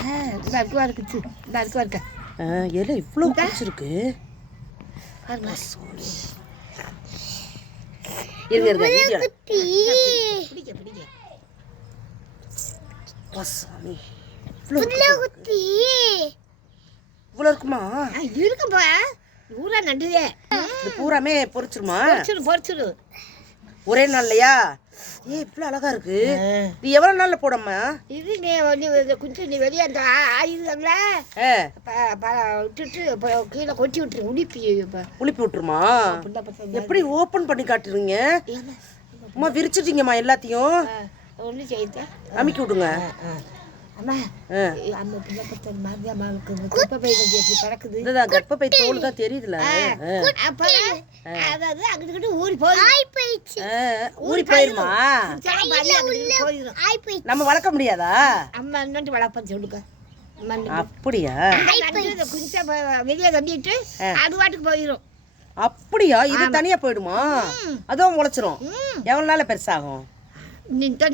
இந்த அதுக்குவா இருக்குச்சு, இந்த அதுக்குவா இருக்க. எல்லாம் இவ்வளோ பிடிச்சிருக்கு. பாருங்க. இருங்க பிடிக்க பிடிக்க. சாமி இவ்வளோ இருக்குமா? இருக்குப்பா. பூரா நண்டுதே. இது பூராமே பொரிச்சிருமா? பொரிச்சிரு. ஒரே நாள்லையா? இவ்வளோ அழகா இருக்கு. இது எவ்வளோ நாள்ல போடம்மா? இது நீ குஞ்சு நீ வெளியே அந்த ஆயுதங்கள விட்டுட்டு கீழே கொட்டி விட்டுரு. உளிப்பி விட்டுருமா? எப்படி ஓப்பன் பண்ணி காட்டுறீங்க? அம்மா விரிச்சிட்டீங்கம்மா எல்லாத்தையும். ஒன்றும் செய்ய அமுக்கி விடுங்க. கர்ப்பப்பை தோல் தான் தெரியுதுல. ஊறி போயிருமா? நம்ம வளர்க்க முடியாதா? அப்படியா? வெளியே தண்டிட்டு அது பாட்டுக்கு போயிடும். அப்படியா? இது தனியா போயிடுமா? அதுவும் முளைச்சிரும். எவ்வளவு நாள் பெருசாகும்?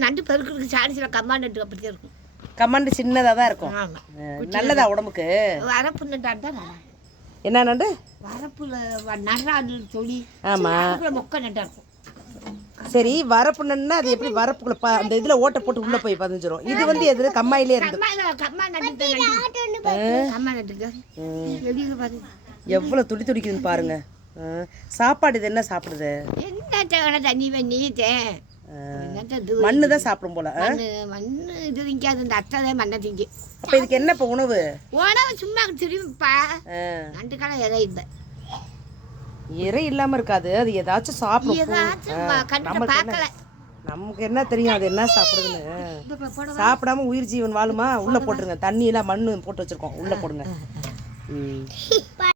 நண்டு பெருக்கிறதுக்கு சாடிசில கம்மாண்டு அப்படியே இருக்கும். கமாண்டு சின்னதாக தான் இருக்கும். நல்லதா உடம்புக்கு? வரப்பு நண்டாண்டா. என்ன நண்டு? வரப்புல நடுறான்னு சொல்லி. ஆமாம், மொக்க நண்டா இருக்கும். சரி, வரப்பு நண்டுனா அது எப்படி வரப்புக்குள்ள அந்த இதில் ஓட்டை போட்டு உள்ளே போய் பதிஞ்சிரும். இது வந்து எது கம்மாயிலே இருக்கு. எவ்வளோ துடி துடிக்குதுன்னு பாருங்க. சாப்பாடு இது என்ன சாப்பிடுது? என்ன தண்ணி பண்ணி மண்ணு தான் சாப்பிடும் போல. மண்ணு இது திங்காது. இந்த அத்தை மண்ணை திங்க. அப்ப இதுக்கு என்ன இப்போ உணவு? சும்மா திரும்பிப்பா. ரெண்டு காலம் இறை இல்லை. இறை இல்லாம இருக்காது. அது ஏதாச்சும் சாப்பிடும். நமக்கு என்ன தெரியும் அது என்ன சாப்பிடுதுன்னு? சாப்பிடாம உயிர் ஜீவன் வாழுமா? உள்ள போட்டுருங்க. தண்ணி எல்லாம் மண்ணு போட்டு வச்சிருக்கோம். உள்ள போடுங்க.